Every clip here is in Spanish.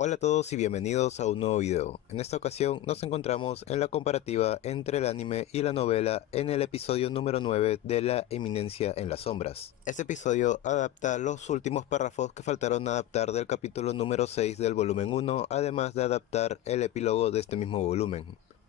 Hola a todos y bienvenidos a un nuevo video. En esta ocasión nos encontramos en la comparativa entre el anime y la novela en el episodio número 9 de La Eminencia en las Sombras. Este episodio adapta los últimos párrafos que faltaron adaptar del capítulo número 6 del volumen 1, además de adaptar el epílogo de este mismo volumen.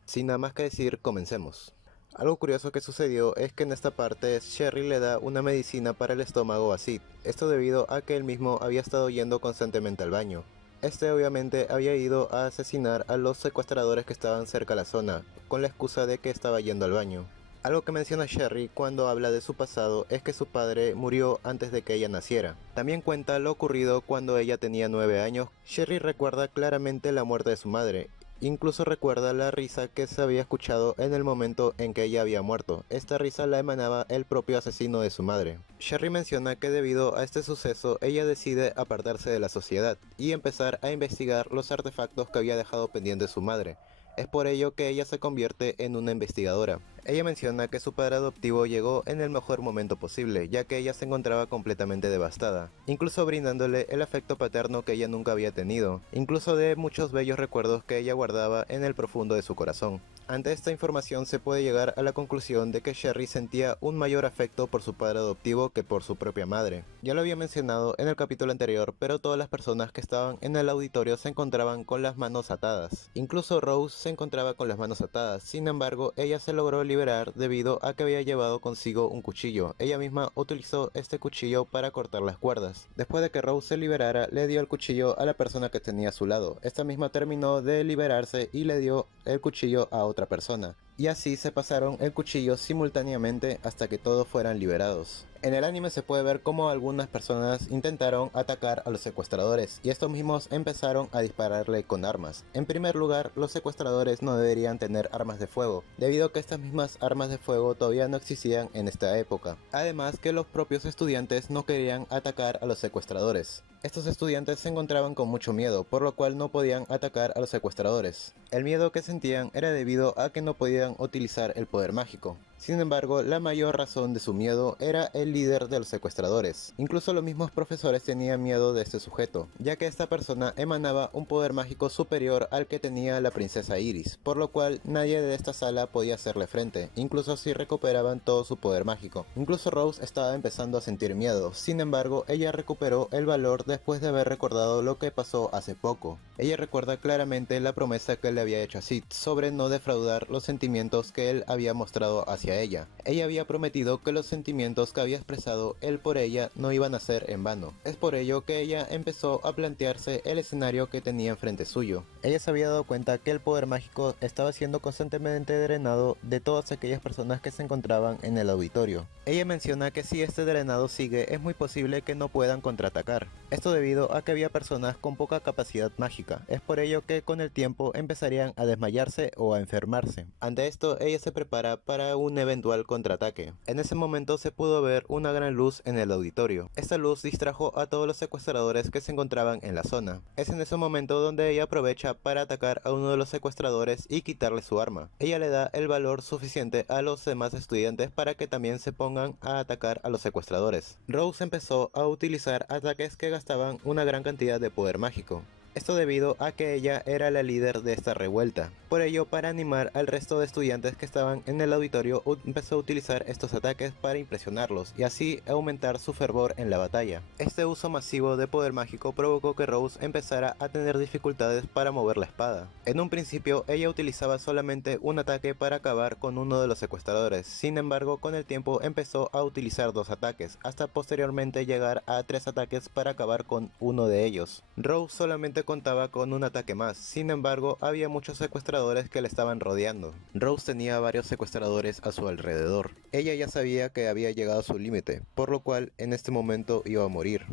Sin nada más que decir, comencemos. Algo curioso que sucedió es que en esta parte Sherry le da una medicina para el estómago a Sid, esto debido a que él mismo había estado yendo constantemente al baño. Este obviamente había ido a asesinar a los secuestradores que estaban cerca de la zona, con la excusa de que estaba yendo al baño. Algo que menciona Sherry cuando habla de su pasado es que su padre murió antes de que ella naciera. También cuenta lo ocurrido cuando ella tenía 9 años. Sherry recuerda claramente la muerte de su madre. Incluso recuerda la risa que se había escuchado en el momento en que ella había muerto. Esta risa la emanaba el propio asesino de su madre. Sherry menciona que debido a este suceso ella decide apartarse de la sociedad y empezar a investigar los artefactos que había dejado pendiente su madre. Es por ello que ella se convierte en una investigadora. Ella menciona que su padre adoptivo llegó en el mejor momento posible, ya que ella se encontraba completamente devastada, incluso brindándole el afecto paterno que ella nunca había tenido, incluso de muchos bellos recuerdos que ella guardaba en el profundo de su corazón. Ante esta información se puede llegar a la conclusión de que Sherry sentía un mayor afecto por su padre adoptivo que por su propia madre. Ya lo había mencionado en el capítulo anterior, pero todas las personas que estaban en el auditorio se encontraban con las manos atadas. Incluso Rose se encontraba con las manos atadas, sin embargo ella se logró liberar debido a que había llevado consigo un cuchillo. Ella misma utilizó este cuchillo para cortar las cuerdas. Después de que Rose se liberara, le dio el cuchillo a la persona que tenía a su lado. Esta misma terminó de liberarse y le dio el cuchillo a otra persona, y así se pasaron el cuchillo simultáneamente hasta que todos fueran liberados. En el anime se puede ver cómo algunas personas intentaron atacar a los secuestradores y estos mismos empezaron a dispararle con armas. En primer lugar, los secuestradores no deberían tener armas de fuego, debido a que estas mismas armas de fuego todavía no existían en esta época. Además que los propios estudiantes no querían atacar a los secuestradores. Estos estudiantes se encontraban con mucho miedo, por lo cual no podían atacar a los secuestradores. El miedo que sentían era debido a que no podían utilizar el poder mágico. Sin embargo, la mayor razón de su miedo era el líder de los secuestradores. Incluso los mismos profesores tenían miedo de este sujeto, ya que esta persona emanaba un poder mágico superior al que tenía la princesa Iris, por lo cual nadie de esta sala podía hacerle frente, incluso si recuperaban todo su poder mágico. Incluso Rose estaba empezando a sentir miedo, sin embargo, ella recuperó el valor después de haber recordado lo que pasó hace poco. Ella recuerda claramente la promesa que le había hecho a Sid sobre no defraudar los sentimientos que él había mostrado hacia ella. Ella había prometido que los sentimientos que había expresado él por ella no iban a ser en vano. Es por ello que ella empezó a plantearse el escenario que tenía enfrente suyo. Ella se había dado cuenta que el poder mágico estaba siendo constantemente drenado de todas aquellas personas que se encontraban en el auditorio. Ella menciona que si este drenado sigue es muy posible que no puedan contraatacar. Esto debido a que había personas con poca capacidad mágica. Es por ello que con el tiempo empezarían a desmayarse o a enfermarse. Ante esto ella se prepara para un eventual contraataque. En ese momento se pudo ver una gran luz en el auditorio. Esta luz distrajo a todos los secuestradores que se encontraban en la zona. Es en ese momento donde ella aprovecha para atacar a uno de los secuestradores y quitarle su arma. Ella le da el valor suficiente a los demás estudiantes para que también se pongan a atacar a los secuestradores. Rose empezó a utilizar ataques que gastaban una gran cantidad de poder mágico. Esto debido a que ella era la líder de esta revuelta. Por ello, para animar al resto de estudiantes que estaban en el auditorio, empezó a utilizar estos ataques para impresionarlos y así aumentar su fervor en la batalla. Este uso masivo de poder mágico provocó que Rose empezara a tener dificultades para mover la espada. En un principio, ella utilizaba solamente un ataque para acabar con uno de los secuestradores. Sin embargo, con el tiempo empezó a utilizar 2 ataques, hasta posteriormente llegar a 3 ataques para acabar con uno de ellos. Rose solamente contaba con un ataque más, sin embargo había muchos secuestradores que le estaban rodeando. Rose tenía varios secuestradores a su alrededor. Ella ya sabía que había llegado a su límite, por lo cual en este momento iba a morir.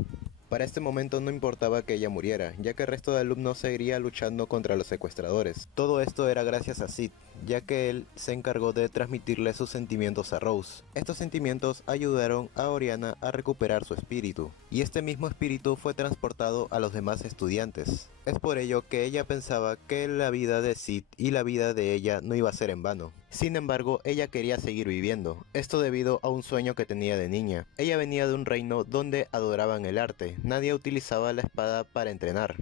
Para este momento no importaba que ella muriera, ya que el resto de alumnos seguiría luchando contra los secuestradores. Todo esto era gracias a Sid, ya que él se encargó de transmitirle sus sentimientos a Rose. Estos sentimientos ayudaron a Oriana a recuperar su espíritu, y este mismo espíritu fue transportado a los demás estudiantes. Es por ello que ella pensaba que la vida de Sid y la vida de ella no iba a ser en vano. Sin embargo, ella quería seguir viviendo, esto debido a un sueño que tenía de niña. Ella venía de un reino donde adoraban el arte, nadie utilizaba la espada para entrenar.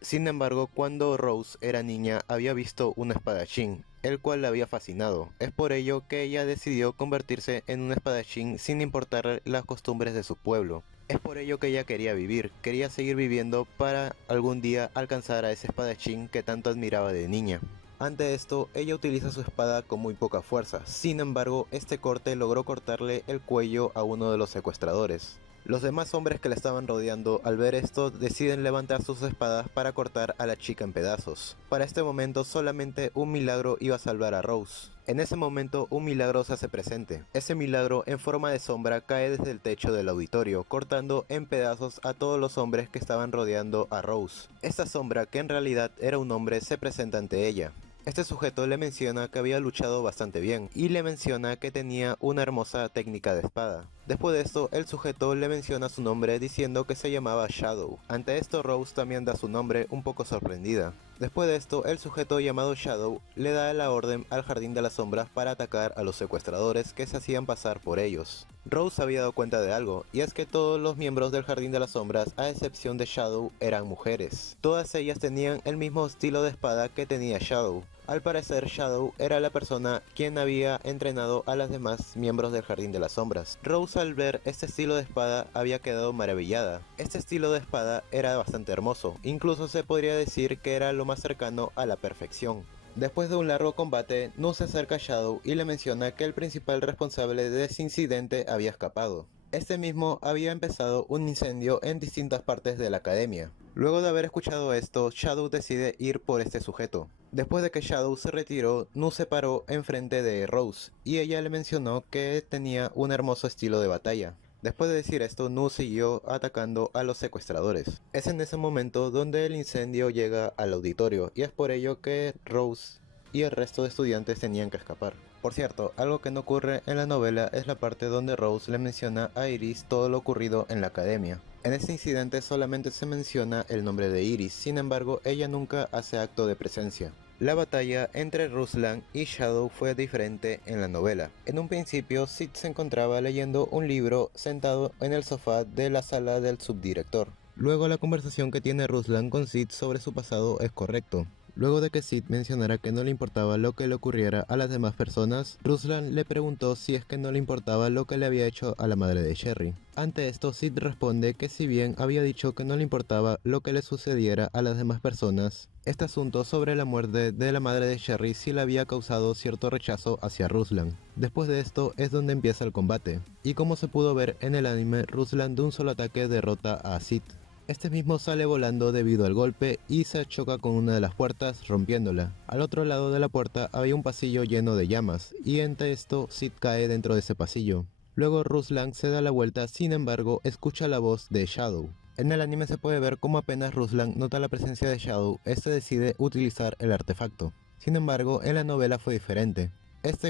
Sin embargo, cuando Rose era niña había visto un espadachín, el cual la había fascinado. Es por ello que ella decidió convertirse en un espadachín sin importar las costumbres de su pueblo. Es por ello que ella quería vivir, quería seguir viviendo para algún día alcanzar a ese espadachín que tanto admiraba de niña. Ante esto, ella utiliza su espada con muy poca fuerza. Sin embargo, este corte logró cortarle el cuello a uno de los secuestradores. Los demás hombres que la estaban rodeando al ver esto deciden levantar sus espadas para cortar a la chica en pedazos. Para este momento solamente un milagro iba a salvar a Rose. En ese momento un milagro se hace presente. Ese milagro en forma de sombra cae desde el techo del auditorio, cortando en pedazos a todos los hombres que estaban rodeando a Rose. Esta sombra, que en realidad era un hombre, se presenta ante ella. Este sujeto le menciona que había luchado bastante bien y le menciona que tenía una hermosa técnica de espada. Después de esto, el sujeto le menciona su nombre diciendo que se llamaba Shadow. Ante esto, Rose también da su nombre, un poco sorprendida. Después de esto, el sujeto llamado Shadow le da la orden al Jardín de las Sombras para atacar a los secuestradores que se hacían pasar por ellos. Rose había dado cuenta de algo, y es que todos los miembros del Jardín de las Sombras, a excepción de Shadow, eran mujeres. Todas ellas tenían el mismo estilo de espada que tenía Shadow. Al parecer, Shadow era la persona quien había entrenado a las demás miembros del Jardín de las Sombras. Rose, al ver este estilo de espada, había quedado maravillada. Este estilo de espada era bastante hermoso, incluso se podría decir que era lo más cercano a la perfección. Después de un largo combate, Nu se acerca a Shadow y le menciona que el principal responsable de ese incidente había escapado. Este mismo había empezado un incendio en distintas partes de la academia. Luego de haber escuchado esto, Shadow decide ir por este sujeto. Después de que Shadow se retiró, Nu se paró enfrente de Rose y ella le mencionó que tenía un hermoso estilo de batalla. Después de decir esto, Nu siguió atacando a los secuestradores. Es en ese momento donde el incendio llega al auditorio y es por ello que Rose y el resto de estudiantes tenían que escapar. Por cierto, algo que no ocurre en la novela es la parte donde Rose le menciona a Iris todo lo ocurrido en la academia. En este incidente solamente se menciona el nombre de Iris, sin embargo ella nunca hace acto de presencia. La batalla entre Ruslan y Shadow fue diferente en la novela. En un principio, Sid se encontraba leyendo un libro sentado en el sofá de la sala del subdirector. Luego la conversación que tiene Ruslan con Sid sobre su pasado es correcto. Luego de que Sid mencionara que no le importaba lo que le ocurriera a las demás personas, Ruslan le preguntó si es que no le importaba lo que le había hecho a la madre de Sherry. Ante esto, Sid responde que si bien había dicho que no le importaba lo que le sucediera a las demás personas, este asunto sobre la muerte de la madre de Sherry sí le había causado cierto rechazo hacia Ruslan. Después de esto es donde empieza el combate, y como se pudo ver en el anime, Ruslan de un solo ataque derrota a Sid. Este mismo sale volando debido al golpe y se choca con una de las puertas, rompiéndola. Al otro lado de la puerta había un pasillo lleno de llamas, y entre esto Sid cae dentro de ese pasillo. Luego Ruslan se da la vuelta, sin embargo escucha la voz de Shadow. En el anime se puede ver cómo apenas Ruslan nota la presencia de Shadow, este decide utilizar el artefacto. Sin embargo, en la novela fue diferente.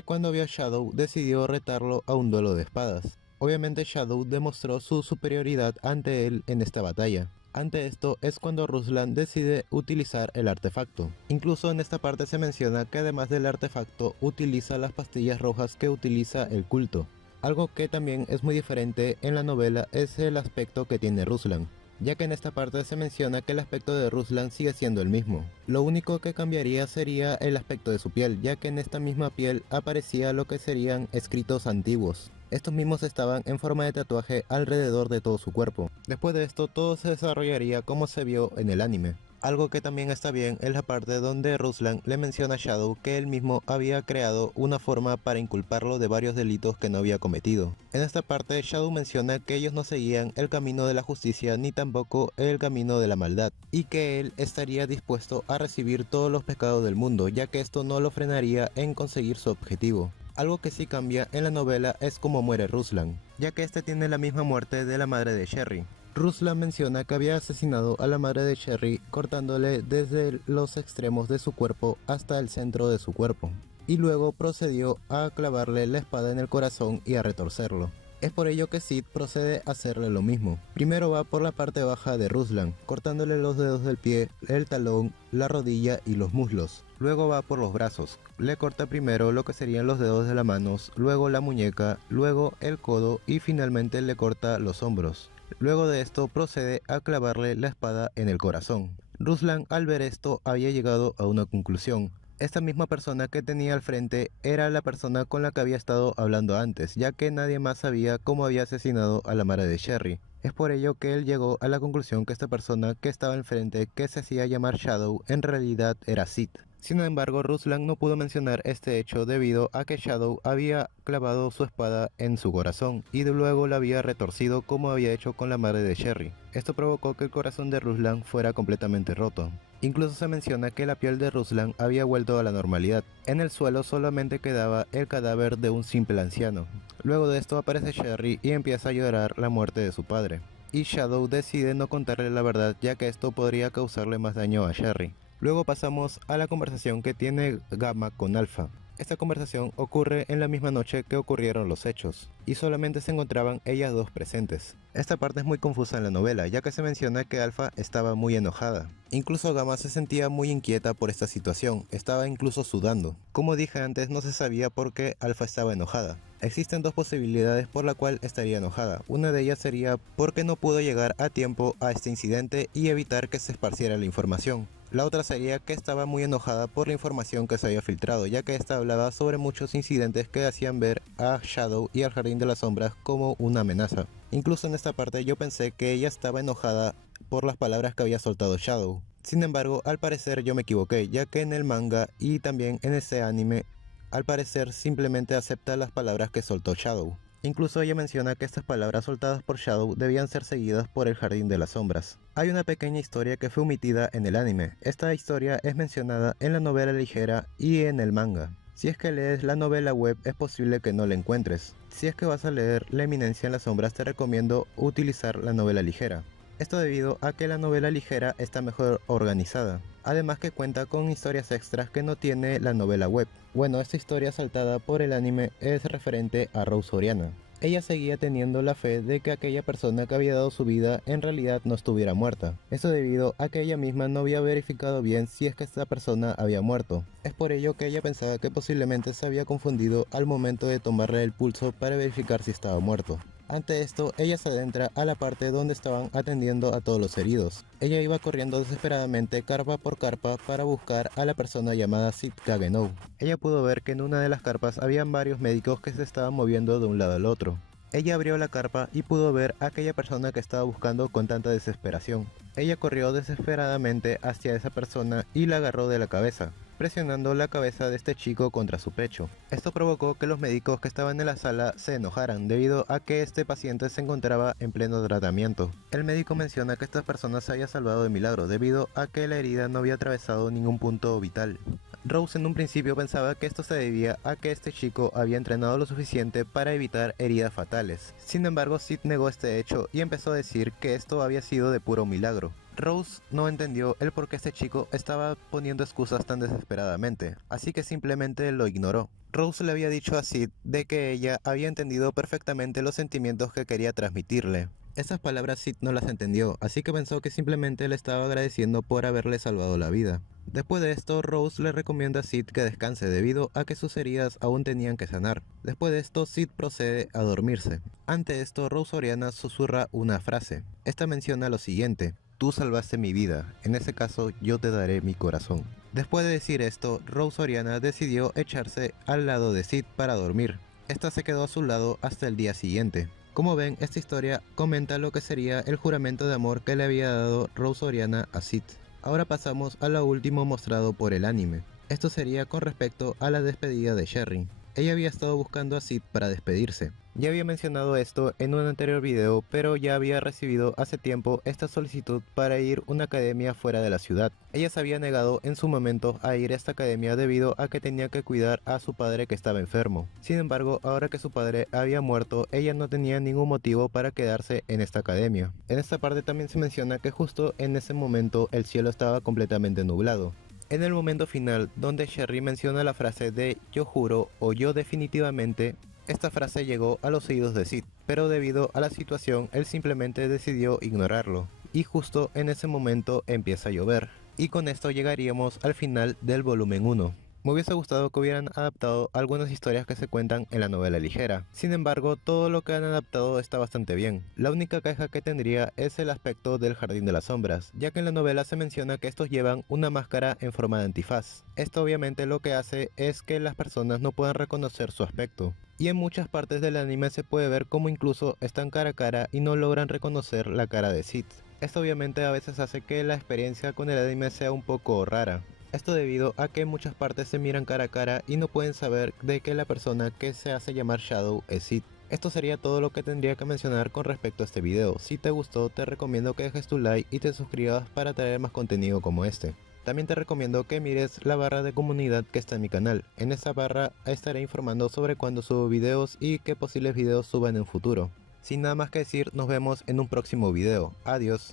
Cuando vio a Shadow decidió retarlo a un duelo de espadas. Obviamente Shadow demostró su superioridad ante él en esta batalla. Ante esto es cuando Ruslan decide utilizar el artefacto. Incluso en esta parte se menciona que además del artefacto utiliza las pastillas rojas que utiliza el culto. Algo que también es muy diferente en la novela es el aspecto que tiene Ruslan, ya que en esta parte se menciona que el aspecto de Ruslan sigue siendo el mismo. Lo único que cambiaría sería el aspecto de su piel, ya que en esta misma piel aparecía lo que serían escritos antiguos. Estos mismos estaban en forma de tatuaje alrededor de todo su cuerpo. Después de esto todo se desarrollaría como se vio en el anime. Algo que también está bien es la parte donde Ruslan le menciona a Shadow que él mismo había creado una forma para inculparlo de varios delitos que no había cometido. En esta parte Shadow menciona que ellos no seguían el camino de la justicia ni tampoco el camino de la maldad, y que él estaría dispuesto a recibir todos los pecados del mundo, ya que esto no lo frenaría en conseguir su objetivo. Algo que sí cambia en la novela es cómo muere Ruslan, ya que este tiene la misma muerte de la madre de Sherry. Ruslan menciona que había asesinado a la madre de Sherry cortándole desde los extremos de su cuerpo hasta el centro de su cuerpo, y luego procedió a clavarle la espada en el corazón y a retorcerlo. Es por ello que Sid procede a hacerle lo mismo. Primero va por la parte baja de Ruslan, cortándole los dedos del pie, el talón, la rodilla y los muslos. Luego va por los brazos. Le corta primero lo que serían los dedos de las manos, luego la muñeca, luego el codo y finalmente le corta los hombros. Luego de esto procede a clavarle la espada en el corazón. Ruslan, al ver esto, había llegado a una conclusión. Esta misma persona que tenía al frente era la persona con la que había estado hablando antes, ya que nadie más sabía cómo había asesinado a la madre de Sherry. Es por ello que él llegó a la conclusión que esta persona que estaba al frente, que se hacía llamar Shadow, en realidad era Sid. Sin embargo, Ruslan no pudo mencionar este hecho debido a que Shadow había clavado su espada en su corazón y luego la había retorcido como había hecho con la madre de Sherry. Esto provocó que el corazón de Ruslan fuera completamente roto. Incluso se menciona que la piel de Ruslan había vuelto a la normalidad. En el suelo solamente quedaba el cadáver de un simple anciano. Luego de esto aparece Sherry y empieza a llorar la muerte de su padre. Y Shadow decide no contarle la verdad, ya que esto podría causarle más daño a Sherry. Luego pasamos a la conversación que tiene Gamma con Alpha. Esta conversación ocurre en la misma noche que ocurrieron los hechos, y solamente se encontraban ellas dos presentes. Esta parte es muy confusa en la novela, ya que se menciona que Alpha estaba muy enojada. Incluso Gamma se sentía muy inquieta por esta situación, estaba incluso sudando. Como dije antes, no se sabía por qué Alpha estaba enojada. Existen dos posibilidades por la cual estaría enojada. Una de ellas sería porque no pudo llegar a tiempo a este incidente y evitar que se esparciera la información. La otra sería que estaba muy enojada por la información que se había filtrado, ya que esta hablaba sobre muchos incidentes que hacían ver a Shadow y al Jardín de las Sombras como una amenaza. Incluso en esta parte yo pensé que ella estaba enojada por las palabras que había soltado Shadow. Sin embargo, al parecer yo me equivoqué, ya que en el manga y también en ese anime, al parecer simplemente acepta las palabras que soltó Shadow. Incluso ella menciona que estas palabras soltadas por Shadow debían ser seguidas por el Jardín de las Sombras. Hay una pequeña historia que fue omitida en el anime. Esta historia es mencionada en la novela ligera y en el manga. Si es que lees la novela web es posible que no la encuentres. Si es que vas a leer La Eminencia en las Sombras te recomiendo utilizar la novela ligera. Esto debido a que la novela ligera está mejor organizada, además que cuenta con historias extras que no tiene la novela web. Bueno, esta historia saltada por el anime es referente a Rose Oriana. Ella seguía teniendo la fe de que aquella persona que había dado su vida en realidad no estuviera muerta. Esto debido a que ella misma no había verificado bien si es que esta persona había muerto. Es por ello que ella pensaba que posiblemente se había confundido al momento de tomarle el pulso para verificar si estaba muerto. Ante esto, ella se adentra a la parte donde estaban atendiendo a todos los heridos. Ella iba corriendo desesperadamente carpa por carpa para buscar a la persona llamada Sid Kagenou. Ella pudo ver que en una de las carpas habían varios médicos que se estaban moviendo de un lado al otro. Ella abrió la carpa y pudo ver a aquella persona que estaba buscando con tanta desesperación. Ella corrió desesperadamente hacia esa persona y la agarró de la cabeza, presionando la cabeza de este chico contra su pecho. Esto provocó que los médicos que estaban en la sala se enojaran debido a que este paciente se encontraba en pleno tratamiento. El médico menciona que esta persona se había salvado de milagro debido a que la herida no había atravesado ningún punto vital. Rose en un principio pensaba que esto se debía a que este chico había entrenado lo suficiente para evitar heridas fatales. Sin embargo, Sid negó este hecho y empezó a decir que esto había sido de puro milagro. Rose no entendió el por qué este chico estaba poniendo excusas tan desesperadamente, así que simplemente lo ignoró. Rose le había dicho a Sid de que ella había entendido perfectamente los sentimientos que quería transmitirle. Esas palabras Sid no las entendió, así que pensó que simplemente le estaba agradeciendo por haberle salvado la vida. Después de esto, Rose le recomienda a Sid que descanse debido a que sus heridas aún tenían que sanar. Después de esto, Sid procede a dormirse. Ante esto, Rose Oriana susurra una frase. Esta menciona lo siguiente: tú salvaste mi vida, en ese caso yo te daré mi corazón. Después de decir esto, Rose Oriana decidió echarse al lado de Sid para dormir. Esta se quedó a su lado hasta el día siguiente. Como ven, esta historia comenta lo que sería el juramento de amor que le había dado Rose Oriana a Sid. Ahora pasamos a lo último mostrado por el anime. Esto sería con respecto a la despedida de Sherry. Ella había estado buscando a Sid para despedirse. Ya había mencionado esto en un anterior video, pero ya había recibido hace tiempo esta solicitud para ir a una academia fuera de la ciudad. Ella se había negado en su momento a ir a esta academia debido a que tenía que cuidar a su padre que estaba enfermo. Sin embargo, ahora que su padre había muerto, ella no tenía ningún motivo para quedarse en esta academia. En esta parte también se menciona que justo en ese momento el cielo estaba completamente nublado. En el momento final, donde Sherry menciona la frase de yo juro o yo definitivamente, esta frase llegó a los oídos de Sid, pero debido a la situación él simplemente decidió ignorarlo. Y justo en ese momento empieza a llover. Y con esto llegaríamos al final del volumen 1. Me hubiese gustado que hubieran adaptado algunas historias que se cuentan en la novela ligera. Sin embargo, todo lo que han adaptado está bastante bien. La única queja que tendría es el aspecto del Jardín de las Sombras, ya que en la novela se menciona que estos llevan una máscara en forma de antifaz. Esto obviamente lo que hace es que las personas no puedan reconocer su aspecto. Y en muchas partes del anime se puede ver cómo incluso están cara a cara y no logran reconocer la cara de Sid. Esto obviamente a veces hace que la experiencia con el anime sea un poco rara. Esto debido a que en muchas partes se miran cara a cara y no pueden saber de que la persona que se hace llamar Shadow es Sid. Esto sería todo lo que tendría que mencionar con respecto a este video. Si te gustó, te recomiendo que dejes tu like y te suscribas para traer más contenido como este. También te recomiendo que mires la barra de comunidad que está en mi canal. En esa barra estaré informando sobre cuándo subo videos y qué posibles videos suban en futuro. Sin nada más que decir, nos vemos en un próximo video. Adiós.